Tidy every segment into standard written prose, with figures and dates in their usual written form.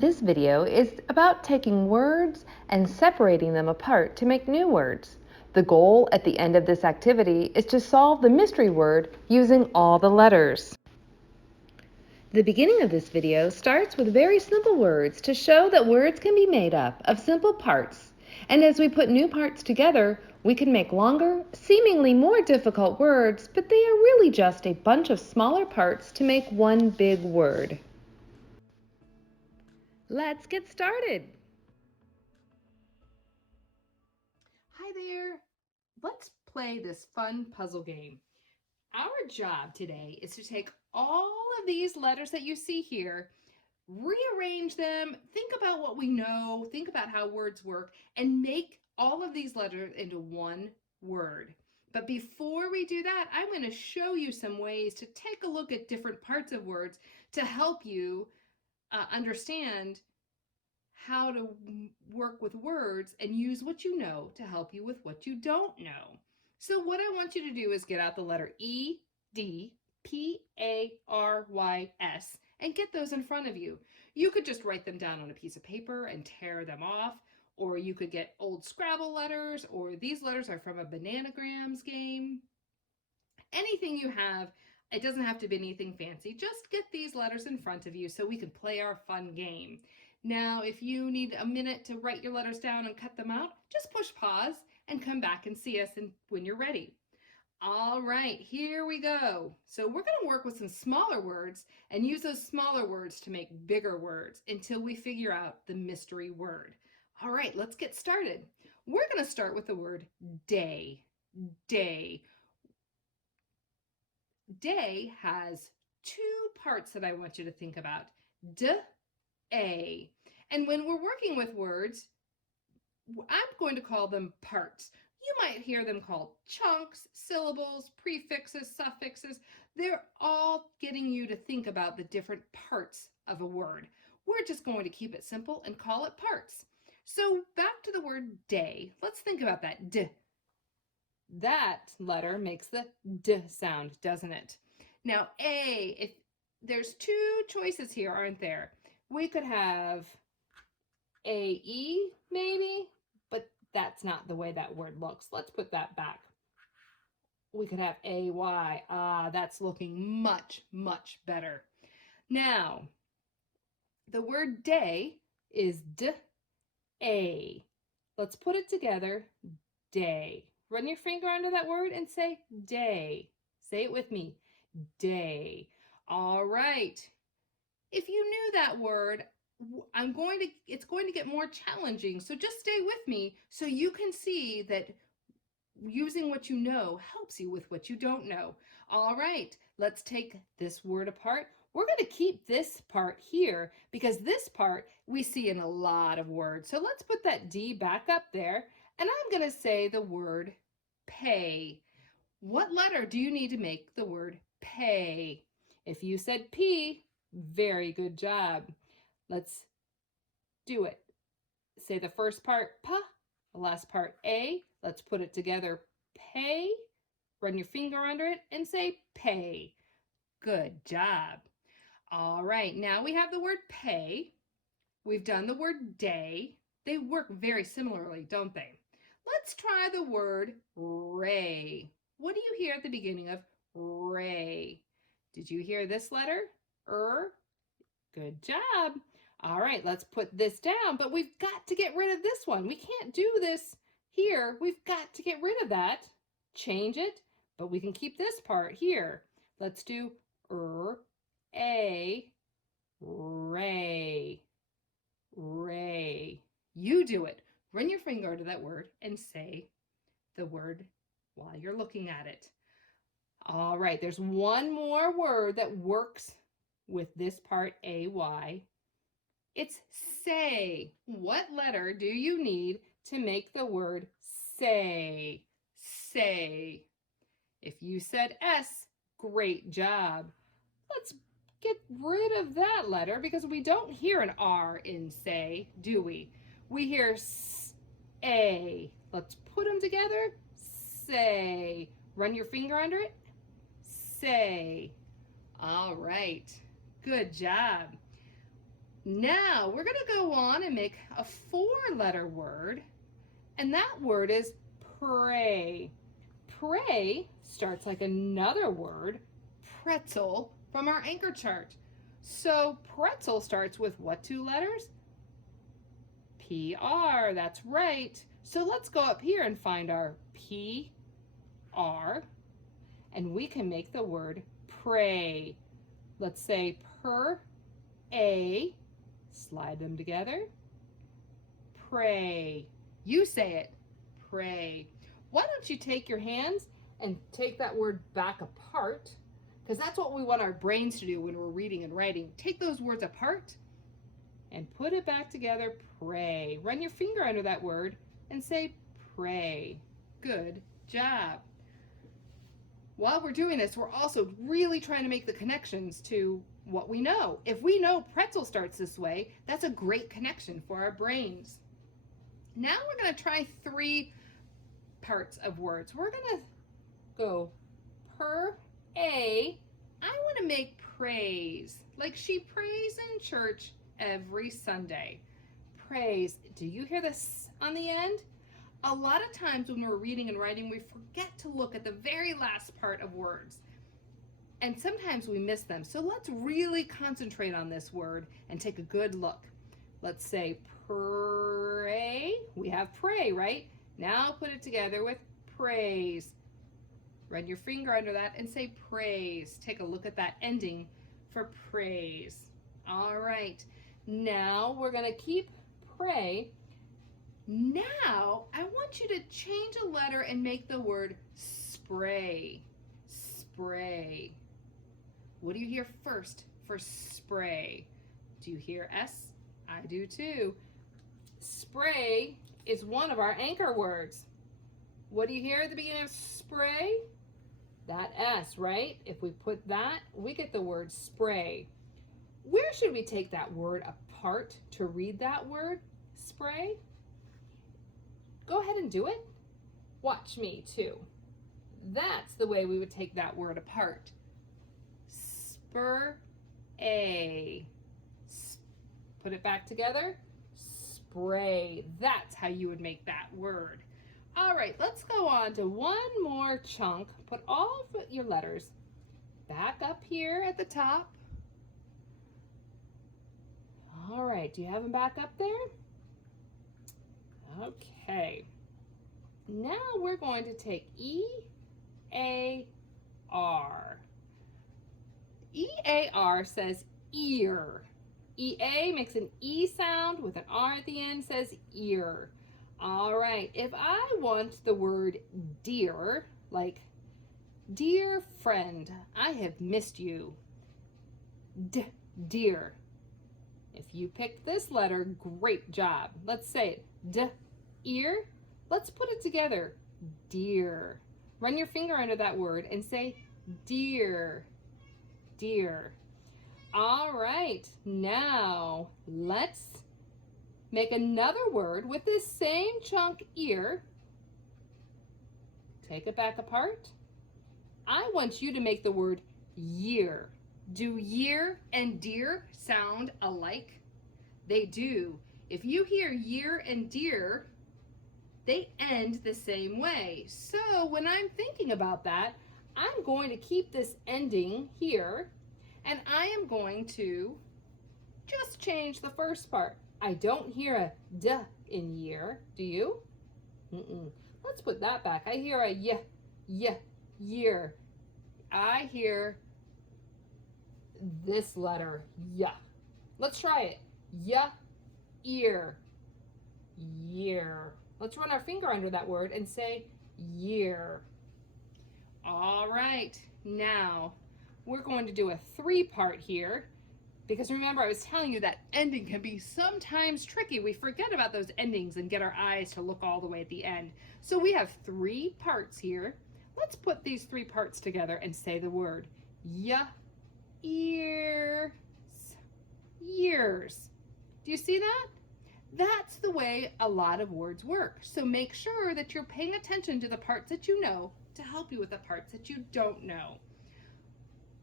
This video is about taking words and separating them apart to make new words. The goal at the end of this activity is to solve the mystery word using all the letters. The beginning of this video starts with very simple words to show that words can be made up of simple parts. And as we put new parts together, we can make longer, seemingly more difficult words, but they are really just a bunch of smaller parts to make one big word. Let's get started. Hi there. Let's play this fun puzzle game. Our job today is to take all of these letters that you see here, rearrange them, think about what we know, think about how words work, and make all of these letters into one word. But before we do that, I'm going to show you some ways to take a look at different parts of words to help you understand how to work with words and use what you know to help you with what you don't know. So what I want you to do is get out the letter EDPARYS and get those in front of you. You could just write them down on a piece of paper and tear them off, or you could get old Scrabble letters, or these letters are from a Bananagrams game. Anything you have, it doesn't have to be anything fancy. Just get these letters in front of you so we can play our fun game. Now, if you need a minute to write your letters down and cut them out, just push pause and come back and see us when you're ready. All right, here we go. So we're going to work with some smaller words and use those smaller words to make bigger words until we figure out the mystery word. All right, let's get started. We're going to start with the word day. Day. Day has two parts that I want you to think about. D-A. And when we're working with words, I'm going to call them parts. You might hear them called chunks, syllables, prefixes, suffixes. They're all getting you to think about the different parts of a word. We're just going to keep it simple and call it parts. So back to the word day. Let's think about that. D. That letter makes the D sound, doesn't it? Now, A, if there's two choices here, aren't there? We could have A-E, maybe, but that's not the way that word looks. Let's put that back. We could have A-Y. That's looking much, much better. Now, the word day is D-A. Let's put it together, day. Run your finger under that word and say day. Say it with me, day. All right. If you knew that word, it's going to get more challenging. So just stay with me so you can see that using what you know helps you with what you don't know. All right, let's take this word apart. We're going to keep this part here because this part we see in a lot of words. So let's put that D back up there. And I'm going to say the word pay. What letter do you need to make the word pay? If you said P, very good job. Let's do it. Say the first part, P, the last part, A. Let's put it together, pay. Run your finger under it and say pay. Good job. All right, now we have the word pay. We've done the word day. They work very similarly, don't they? Let's try the word ray. What do you hear at the beginning of ray? Did you hear this letter? Good job. All right, let's put this down, but we've got to get rid of this one. We can't do this here. We've got to get rid of that. Change it, but we can keep this part here. Let's do a, ray. Ray. You do it. Run your finger to that word and say the word while you're looking at it. All right, there's one more word that works with this part, A-Y. It's say. What letter do you need to make the word say? Say. If you said S, great job. Let's get rid of that letter because we don't hear an R in say, do we? We hear S-A. Let's put them together. Say. Run your finger under it. Say. All right. Good job. Now we're going to go on and make a 4-letter word, and that word is pray. Pray starts like another word, pretzel, from our anchor chart. So pretzel starts with what 2 letters? PR, that's right. So let's go up here and find our PR, and we can make the word pray. Let's say slide them together, pray. You say it, pray. Why don't you take your hands and take that word back apart, because that's what we want our brains to do when we're reading and writing. Take those words apart and put it back together, pray. Run your finger under that word and say pray. Good job. While we're doing this, we're also really trying to make the connections to what we know. If we know pretzel starts this way, that's a great connection for our brains. Now we're going to try 3 parts of words. We're going to go I want to make praise, like she prays in church every Sunday. Praise. Do you hear this on the end? A lot of times when we're reading and writing, we forget to look at the very last part of words. And sometimes we miss them. So let's really concentrate on this word and take a good look. Let's say pray. We have pray, right? Now put it together with praise. Run your finger under that and say praise. Take a look at that ending for praise. All right. Now we're going to keep pray. Now I want you to change a letter and make the word spray. Spray. What do you hear first for spray? Do you hear S? I do too. Spray is one of our anchor words. What do you hear at the beginning of spray? That S, right? If we put that, we get the word spray. Where should we take that word apart to read that word, spray? Go ahead and do it. Watch me too. That's the way we would take that word apart. Spray. Put it back together. Spray. That's how you would make that word. All right, let's go on to one more chunk. Put all of your letters back up here at the top. All right, do you have them back up there? Okay. Now we're going to take E-A-R. E-A-R says ear. E-A makes an E sound with an R at the end, says ear. All right, if I want the word dear, like dear friend, I have missed you. Dear. If you picked this letter, great job. Let's say it. Ear. Let's put it together. Dear. Run your finger under that word and say dear. Dear. All right, now let's make another word with this same chunk ear. Take it back apart. I want you to make the word year. Do year and dear sound alike? They do. If you hear year and dear, they end the same way. So when I'm thinking about that, I'm going to keep this ending here, and I am going to just change the first part. I don't hear a D in year. Do you? Let's put that back. I hear a year. I hear this letter, ya. Let's try it. Ear. Year. Let's run our finger under that word and say year. All right, now we're going to do a 3-part here, because remember I was telling you that ending can be sometimes tricky. We forget about those endings and get our eyes to look all the way at the end. So we have 3 parts here. Let's put these 3 parts together and say the word ears. Years. Do you see that? That's the way a lot of words work. So make sure that you're paying attention to the parts that you know to help you with the parts that you don't know.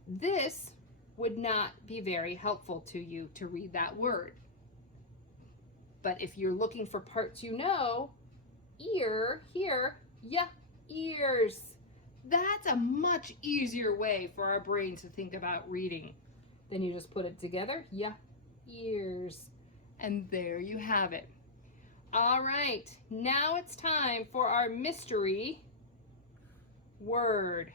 This would not be very helpful to you to read that word. But if you're looking for parts you know, ear, here, yeah, ears. That's a much easier way for our brain to think about reading. Then you just put it together, yeah, ears. And there you have it. All right, now it's time for our mystery word.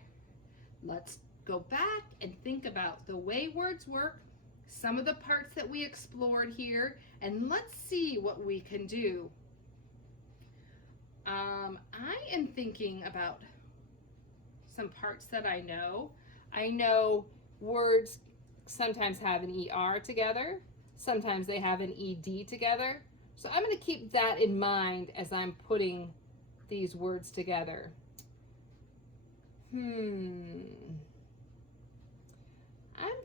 Let's go back and think about the way words work, some of the parts that we explored here, and let's see what we can do. I am thinking about some parts that I know. I know words sometimes have an ER together, sometimes they have an ED together. So I'm going to keep that in mind as I'm putting these words together. I'm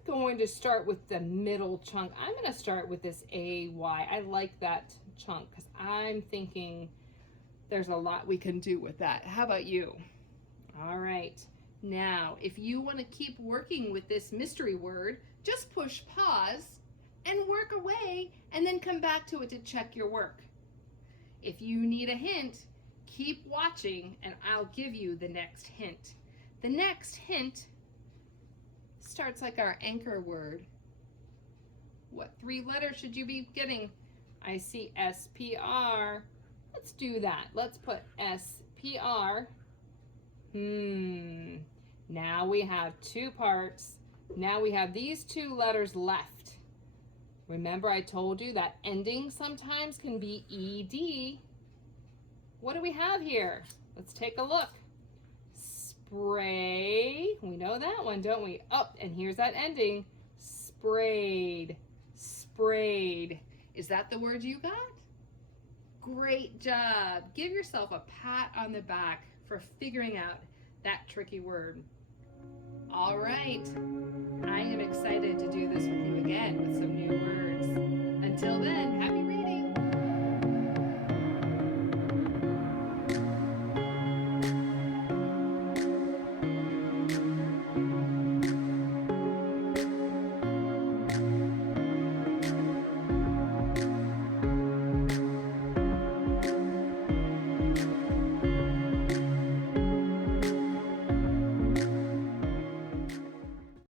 going to start with the middle chunk. I'm going to start with this AY. I like that chunk because I'm thinking there's a lot we can do with that. How about you? All right. Now, if you want to keep working with this mystery word, just push pause and work away and then come back to it to check your work. If you need a hint, keep watching and I'll give you the next hint. The next hint starts like our anchor word. What 3 letters should you be getting? I see SPR. Let's do that. Let's put SPR. Now we have 2 parts. Now we have these 2 letters left. Remember I told you that ending sometimes can be ED. What do we have here? Let's take a look. Spray. We know that one, don't we? Oh, and here's that ending. Sprayed. Sprayed. Is that the word you got? Great job. Give yourself a pat on the back for figuring out that tricky word. All right. I am excited to do this with you again with some new words. Until then, happy